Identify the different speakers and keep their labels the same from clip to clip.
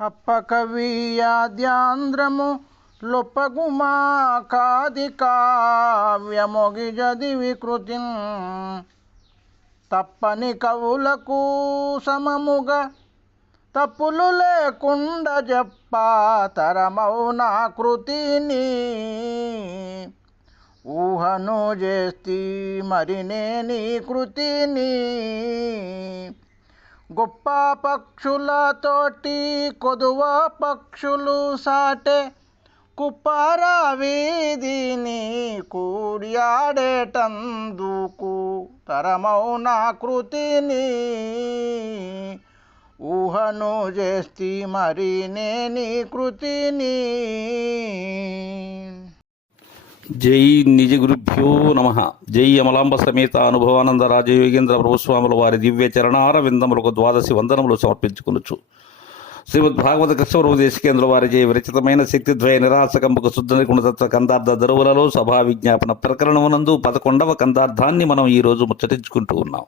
Speaker 1: అప్పకవీయాద్యాంధ్రము లొప్పగుమా కాది కావ్యమొగి జది వికృతి. తప్పని కవులకు సమముగా తప్పులు లేకుండా చెప్పా తరమౌనా కృతిని. ఊహను చేస్తి మరి నీ కృతిని. గొప్ప పక్షులతోటి కొదువ పక్షులు సాటే. కుప్పార వీధిని కూడియాడేటందుకు తరమౌన కృతిని. ఊహను చేస్తి మరి నేని కృతిని.
Speaker 2: జై నిజ గురుభ్యో నమ. జై అమలాంబ సమేత అనుభవానంద రాజయోగేంద్ర ప్రభుస్వాముల వారి దివ్య చరణార విందములకు ద్వాదశి వందనములు సమర్పించుకునొచ్చు శ్రీమద్ భాగవత కృష్ణప్రభుదేశికేంద్ర వారి జయ విరచితమైన శక్తిద్వయ నిరాశకంబకు శుద్ధ గుణతత్వ కందార్థ దరువులలో సభా విజ్ఞాపన ప్రకరణమునందు పదకొండవ కందార్థాన్ని మనం ఈరోజు ముచ్చటించుకుంటూ ఉన్నాం.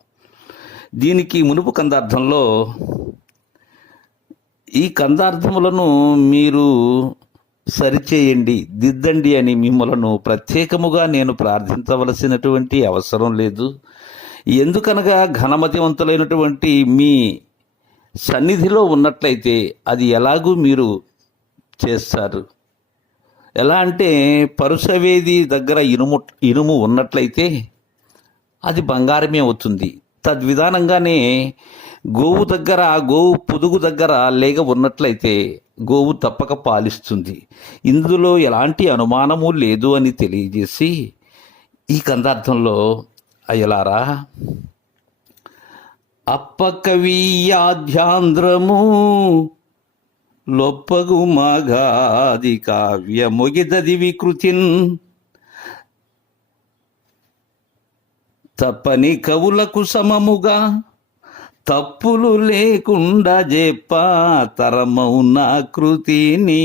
Speaker 2: దీనికి మునుపు కందార్థంలో ఈ కందార్థములను మీరు సరిచేయండి దిద్దండి అని మిమ్మలను ప్రత్యేకముగా నేను ప్రార్థించవలసినటువంటి అవసరం లేదు. ఎందుకనగా ఘనమతివంతులైనటువంటి మీ సన్నిధిలో ఉన్నట్లయితే అది ఎలాగూ మీరు చేస్తారు. ఎలా అంటే పరుసవేది దగ్గర ఇనుము ఇనుము ఉన్నట్లయితే అది బంగారమే అవుతుంది. తద్విధానంగానే గోవు దగ్గర గోవు పొదుగు దగ్గర లేగ ఉన్నట్లయితే గోవు తప్పక పాలిస్తుంది. ఇందులో ఎలాంటి అనుమానము లేదు అని తెలియజేసి ఈ కందార్థంలో అయ్యలారా అప్పకవీయాధ్యాంధ్రము లొప్పగు మగాది కావ్యముగిదది వికృతిన్ తప్పని కవులకు సమముగా తప్పులు లేకుండా చెప్ప తరమౌన కృతిని.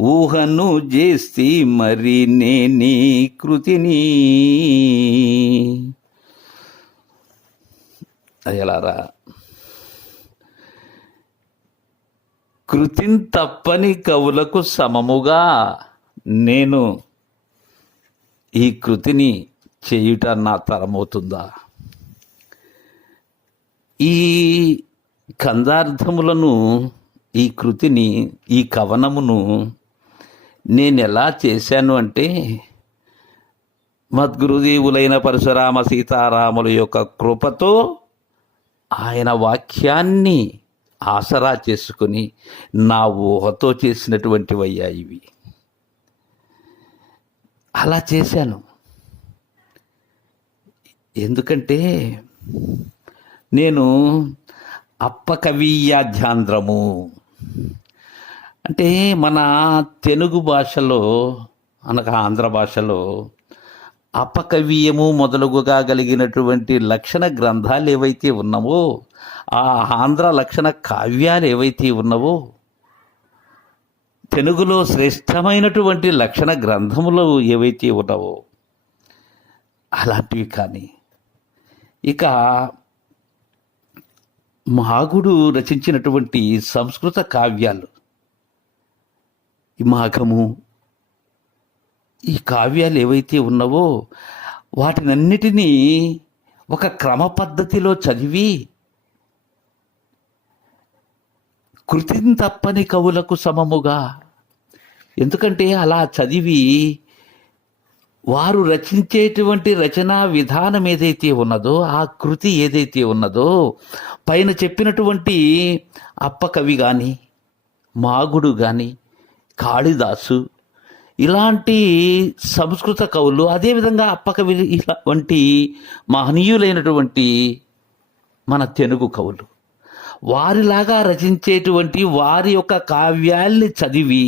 Speaker 2: ఊహను చేస్తి మరి నేని కృతిని. అయ్యలారా కృతిని తప్పని కవులకు సమముగా నేను ఈ కృతిని చేయుట నా తరమవుతుందా? ఈ కందార్థములను ఈ కృతిని ఈ కవనమును నేను ఎలా చేశాను అంటే మద్గురుదేవులైన పరశురామ సీతారాముల యొక్క కృపతో ఆయన వాక్యాన్ని ఆసరా చేసుకుని నా ఊహతో చేసినటువంటివయ్యా ఇవి. అలా చేశాను. ఎందుకంటే నేను అప్పకవీయాధ్యాంధ్రము అంటే మన తెలుగు భాషలో అనగా ఆంధ్ర భాషలో అపకవీయము మొదలుగుగా కలిగినటువంటి లక్షణ గ్రంథాలు ఏవైతే ఉన్నావో ఆ ఆంధ్ర లక్షణ కావ్యాలు ఏవైతే ఉన్నావో తెలుగులో శ్రేష్టమైనటువంటి లక్షణ గ్రంథములు ఏవైతే ఉన్నావో అలాంటివి కానీ ఇక మాగుడు రచించినటువంటి సంస్కృత కావ్యాలు. ఈ మాఘము ఈ కావ్యాలు ఏవైతే ఉన్నావో వాటినన్నిటినీ ఒక క్రమ పద్ధతిలో చదివి కృతిని తప్పని కవులకు సమముగా. ఎందుకంటే అలా చదివి వారు రచించేటువంటి రచనా విధానం ఏదైతే ఉన్నదో ఆ కృతి ఏదైతే ఉన్నదో పైన చెప్పినటువంటి అప్పకవి కానీ మాగుడు కానీ కాళిదాసు ఇలాంటి సంస్కృత కవులు అదేవిధంగా అప్పకవి ఇలా వంటి మహనీయులైనటువంటి మన తెలుగు కవులు వారిలాగా రచించేటువంటి వారి యొక్క కావ్యాల్ని చదివి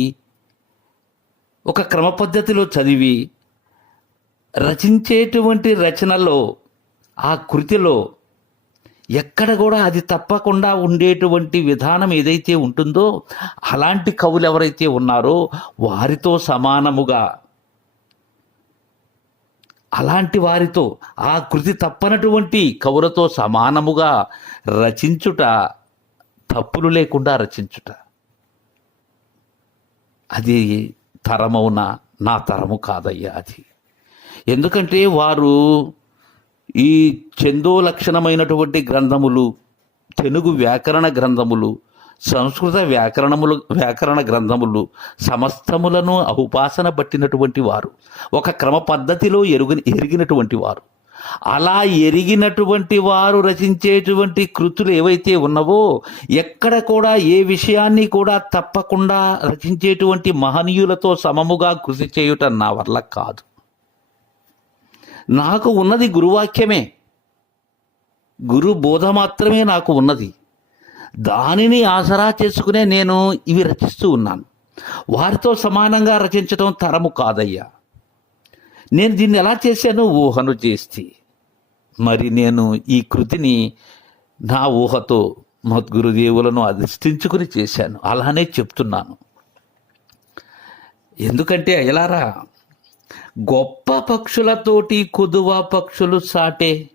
Speaker 2: ఒక క్రమ పద్ధతిలో చదివి రచించేటువంటి రచనలో ఆ కృతిలో ఎక్కడ కూడా అది తప్పకుండా ఉండేటువంటి విధానం ఏదైతే ఉంటుందో అలాంటి కవులు ఎవరైతే ఉన్నారో వారితో సమానముగా. అలాంటి వారితో ఆ కృతి తప్పనటువంటి కవులతో సమానముగా రచించుట తప్పులు లేకుండా రచించుట. అది తరమవునా? నా తరము కాదయ్యా అది. ఎందుకంటే వారు ఈ చందో లక్షణమైనటువంటి గ్రంథములు తెలుగు వ్యాకరణ గ్రంథములు సంస్కృత వ్యాకరణములు వ్యాకరణ గ్రంథములు సమస్తములను ఉపాసన పట్టినటువంటి వారు. ఒక క్రమ పద్ధతిలో ఎరుగు ఎరిగినటువంటి వారు. అలా ఎరిగినటువంటి వారు రచించేటువంటి కృతులు ఏవైతే ఉన్నవో ఎక్కడ కూడా ఏ విషయాన్ని కూడా తప్పకుండా రచించేటువంటి మహనీయులతో సమముగా కృషి చేయుట నా వల్ల కాదు. నాకు ఉన్నది గురువాక్యమే. గురు బోధ మాత్రమే నాకు ఉన్నది. దానిని ఆసరా చేసుకునే నేను ఇవి రచిస్తూ ఉన్నాను. వారితో సమానంగా రచించడం తరము కాదయ్యా. నేను దీన్ని ఎలా చేశాను? ఊహను చేస్తే. మరి నేను ఈ కృతిని నా ఊహతో మద్గురుదేవులను అధిష్ఠించుకుని చేశాను. అలానే చెప్తున్నాను. ఎందుకంటే ఎలారా గొప్ప పక్షులతోటి కుదువ పక్షులు సాటే.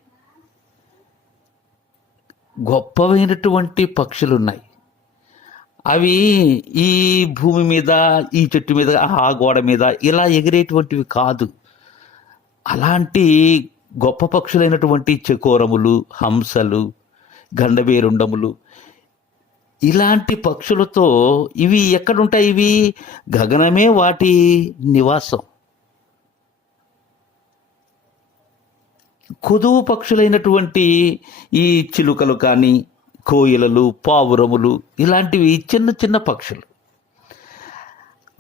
Speaker 2: గొప్పవైనటువంటి పక్షులు ఉన్నాయి అవి ఈ భూమి మీద ఈ చెట్టు మీద ఆ గోడ మీద ఇలా ఎగిరేటువంటివి కాదు. అలాంటి గొప్ప పక్షులైనటువంటి చకోరములు హంసలు గండవేరుండములు ఇలాంటి పక్షులతో ఇవి ఎక్కడుంటాయి? ఇవి గగనమే వాటి నివాసం. కొదువు పక్షులైనటువంటి ఈ చిలుకలు కానీ కోయిలలు పావురములు ఇలాంటివి చిన్న చిన్న పక్షులు.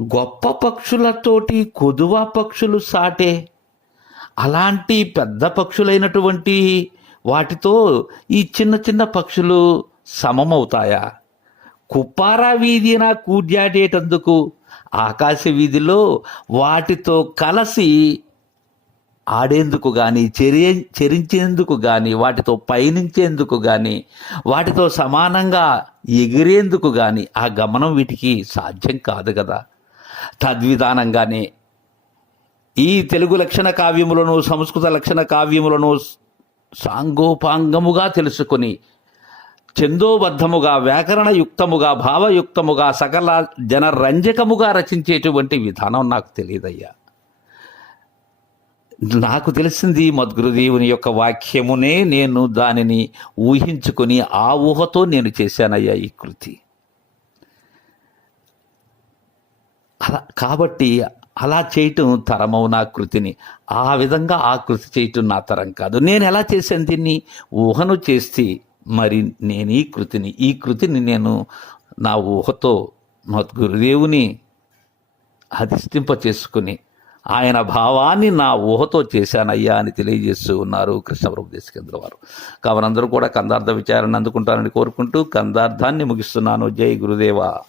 Speaker 2: గొప్ప పక్షులతోటి కుదువ పక్షులు సాటే. అలాంటి పెద్ద పక్షులైనటువంటి వాటితో ఈ చిన్న చిన్న పక్షులు సమమవుతాయా? కుప్పారా వీధిన కూడ్యాడేటందుకు ఆకాశ వీధిలో వాటితో కలిసి ఆడేందుకు కానీ చెరి చెరించేందుకు కానీ వాటితో పయనించేందుకు కానీ వాటితో సమానంగా ఎగిరేందుకు కానీ ఆ గమనం వీటికి సాధ్యం కాదు కదా. తద్విధానంగానే ఈ తెలుగు లక్షణ కావ్యములను సంస్కృత లక్షణ కావ్యములను సాంగోపాంగముగా తెలుసుకొని చందోబద్ధముగా వ్యాకరణయుక్తముగా భావయుక్తముగా సకల జనరంజకముగా రచించేటువంటి విధానం నాకు తెలియదయ్యా. నాకు తెలిసింది మద్గురుదేవుని యొక్క వాక్యమునే నేను దానిని ఊహించుకొని ఆ ఊహతో నేను చేశానయ్యా ఈ కృతి. అలా కాబట్టి అలా చేయటం తరమవు నా కృతిని. ఆ విధంగా ఆ కృతి చేయటం నా తరం కాదు. నేను ఎలా చేశాను దీన్ని? ఊహను చేస్తే మరి నేను ఈ కృతిని ఈ కృతిని నేను నా ఊహతో మద్గురుదేవుని అధిష్టింప చేసుకుని ఆయన భావాన్ని నా ఊహతో చేశానయ్యా అని తెలియజేస్తూ ఉన్నారు కృష్ణప్రభు దేశకేంద్ర వారు. కావనందరూ కూడా కందార్థ విచారణ అందుకుంటారని కోరుకుంటూ కందార్థాన్ని ముగిస్తున్నాను. జై గురుదేవా.